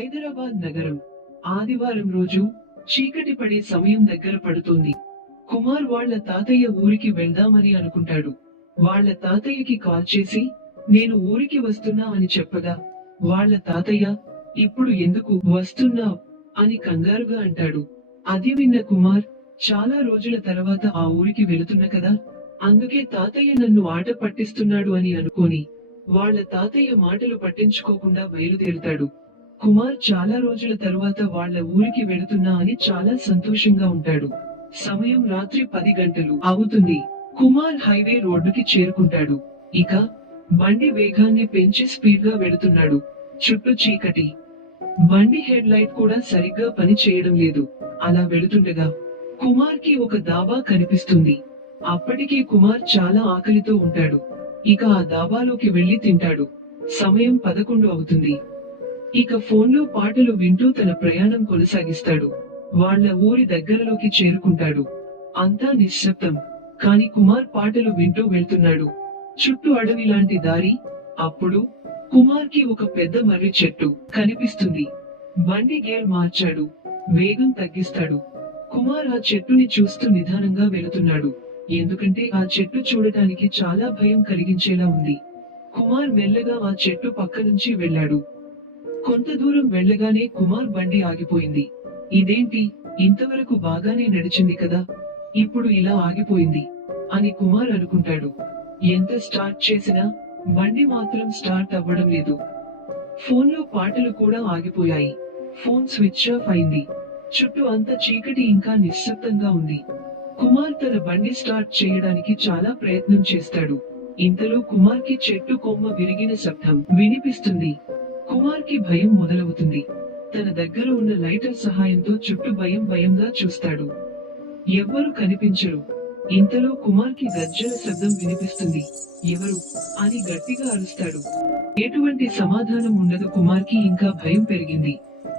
హైదరాబాద్ నగరం ఆదివారం రోజు చీకటి పడే సమయం దగ్గర పడుతుంది. కుమార్ వాళ్ళ తాతయ్య ఊరికి వెళ్దామని అనుకుంటాడు. వాళ్ళ తాతయ్యకి కాల్ చేసి నేను ఊరికి వస్తున్నా అని చెప్పగా వాళ్ళ తాతయ్య ఇప్పుడు ఎందుకు వస్తున్నావ్ అని కంగారుగా అంటాడు. అది విన్న కుమార్ చాలా రోజుల తర్వాత ఆ ఊరికి వెళుతున్నా కదా, అందుకే తాతయ్య నన్ను ఆట పట్టిస్తున్నాడు అని అనుకోని వాళ్ళ తాతయ్య మాటలు పట్టించుకోకుండా బయలుదేరుతాడు. కుమార్ చాలా రోజుల తరువాత వాళ్ళ ఊరికి వెళుతున్నా అని చాలా సంతోషంగా ఉంటాడు. సమయం రాత్రి 10 గంటలు అవుతుంది. కుమార్ హైవే రోడ్డుకి చేరుకుంటాడు. ఇక బండి వేగాన్ని పెంచి స్పీడ్ గా వెళుతున్నాడు. చుట్టూ చీకటి. బండి హెడ్ లైట్ కూడా సరిగ్గా పని చేయడం లేదు. అలా వెళుతుండగా కుమార్ కి ఒక దాబా కనిపిస్తుంది. అప్పటికే కుమార్ చాలా ఆకలితో ఉంటాడు. ఇక ఆ దాబాలోకి వెళ్లి తింటాడు. సమయం 11 అవుతుంది. ఇక ఫోన్లో పాటలు వింటూ తన ప్రయాణం కొనసాగిస్తాడు. వాళ్ళ ఊరి దగ్గరలోకి చేరుకుంటాడు. అంతా నిశ్శబ్దం. కాని కుమార్ పాటలు వింటూ వెళ్తున్నాడు. చుట్టూ అడవి లాంటి దారి. అప్పుడు కుమార్ కి ఒక పెద్ద మర్రి చెట్టు కనిపిస్తుంది. బండి గేర్ మార్చాడు. వేగం తగ్గిస్తాడు. కుమార్ ఆ చెట్టుని చూస్తూ నిదానంగా వెళుతున్నాడు. ఎందుకంటే ఆ చెట్టు చూడటానికి చాలా భయం కలిగించేలా ఉంది. కుమార్ మెల్లగా ఆ చెట్టు పక్క నుంచి వెళ్ళాడు. కొంత దూరం వెళ్ళగానే కుమార్ బండి ఆగిపోయింది. ఇదేంటి, ఇంతవరకు బాగానే నడిచింది కదా, ఇప్పుడు ఇలా ఆగిపోయింది అని కుమార్ అనుకుంటాడు. ఎంత స్టార్ట్ చేసినా బండి మాత్రం స్టార్ట్ అవ్వడం లేదు. ఫోన్లో పాటలు కూడా ఆగిపోయాయి. ఫోన్ స్విచ్ ఆఫ్ అయింది. చుట్టూ అంత చీకటి, ఇంకా నిశ్శబ్దంగా ఉంది. కుమార్ తన బండి స్టార్ట్ చేయడానికి చాలా ప్రయత్నం చేస్తాడు. ఇంతలో కుమార్ కి చెట్టు కొమ్మ విరిగిన శబ్దం వినిపిస్తుంది. కుమార్ కి భయం మొదలవుతుంది. తన దగ్గర ఉన్న లైటర్ సహాయంతో చుట్టూ భయంగా చూస్తాడు. ఎవ్వరూ కనిపించరు. ఇంతలో కుమార్ కి గజ్జల శబ్దం వినిపిస్తుంది. ఎవరు అని గట్టిగా అరుస్తాడు. ఎటువంటి సమాధానం ఉండదు. కుమార్ కి ఇంకా భయం పెరిగింది.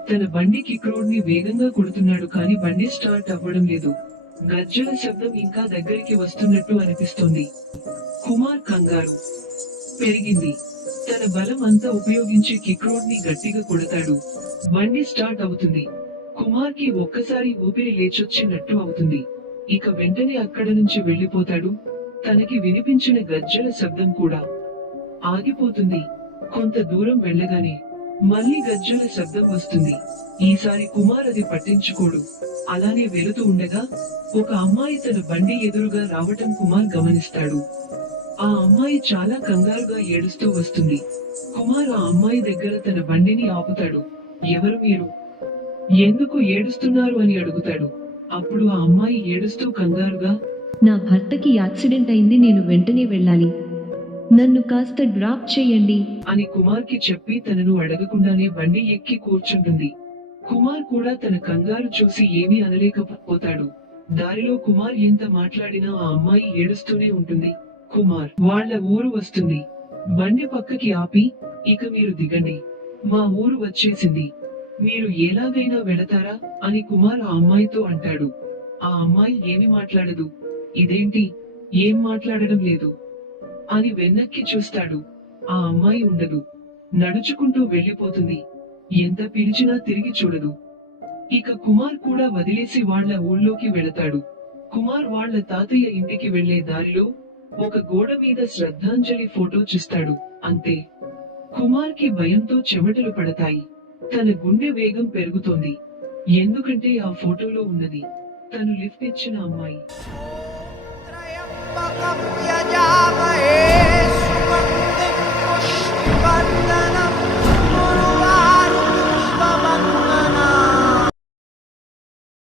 తన బండి కిక్ రోడ్ ని వేగంగా కొడుతున్నాడు, కానీ బండి స్టార్ట్ అవ్వడం లేదు. గజ్జల శబ్దం ఇంకా దగ్గరికి వస్తున్నట్టు అనిపిస్తుంది. కుమార్ కంగారు పెరిగింది. తన బలం అంతా ఉపయోగించి కిక్ రోడ్ ని గట్టిగా కొడతాడు. బండి స్టార్ట్ అవుతుంది. కుమార్ కి ఒక్కసారి ఊపిరి లేచొచ్చినట్టు అవుతుంది. ఇక వెంటనే అక్కడ నుంచి వెళ్లిపోతాడు. తనకి వినిపించిన గజ్జల శబ్దం కూడా ఆగిపోతుంది. కొంత దూరం వెళ్ళగానే మళ్ళీ గజ్జల శబ్దం వస్తుంది. ఈసారి కుమార్ అది పట్టించుకోడు. అలానే వెళుతూ ఉండగా ఒక అమ్మాయి తన బండి ఎదురుగా రావటం కుమార్ గమనిస్తాడు. ఆ అమ్మాయి చాలా కంగారుగా ఏడుస్తూ వస్తుంది. కుమార్ ఆ అమ్మాయి దగ్గర తన బండిని ఆపుతాడు. ఎవరు మీరు, ఎందుకు ఏడుస్తున్నారు అని అడుగుతాడు. అప్పుడు ఆ అమ్మాయి ఏడుస్తూ కంగారుగా, నా భర్తకి యాక్సిడెంట్ అయింది, నేను వెంటనే వెళ్ళాలి, నన్ను కాస్త డ్రాప్ చేయండి అని కుమార్ కి చెప్పి తనను అడగకుండానే బండి ఎక్కి కూర్చుంటుంది. కుమార్ కూడా తన కంగారు చూసి ఏమీ అనలేకపోతాడు. దారిలో కుమార్ ఎంత మాట్లాడినా ఆ అమ్మాయి ఏడుస్తూనే ఉంటుంది. కుమార్ వాళ్ళ ఊరు వస్తుంది. బండి పక్కకి ఆపి, ఇక మీరు దిగండి, మా ఊరు వచ్చేసింది, మీరు ఎలాగైనా వెళతారా అని కుమార్ ఆ అమ్మాయితో అంటాడు. ఆ అమ్మాయి ఏమి మాట్లాడదు. ఇదేంటి, ఏం మాట్లాడడం లేదు అని వెనక్కి చూస్తాడు. ఆ అమ్మాయి ఉండదు. నడుచుకుంటూ వెళ్లిపోతుంది. ఎంత పిలిచినా తిరిగి చూడదు. ఇక కుమార్ కూడా వదిలేసి వాళ్ళ ఊళ్ళోకి వెళతాడు. కుమార్ వాళ్ళ తాతయ్య ఇంటికి వెళ్లే దారిలో ఒక గోడ మీద శ్రద్ధాంజలి ఫోటో చూస్తాడు. అంతే, కుమార్ కి భయంతో చెమటలు పడతాయి. తన గుండె వేగం పెరుగుతోంది. ఎందుకంటే ఆ ఫోటోలో ఉన్నది తను లిఫ్ట్ ఇచ్చిన అమ్మాయి.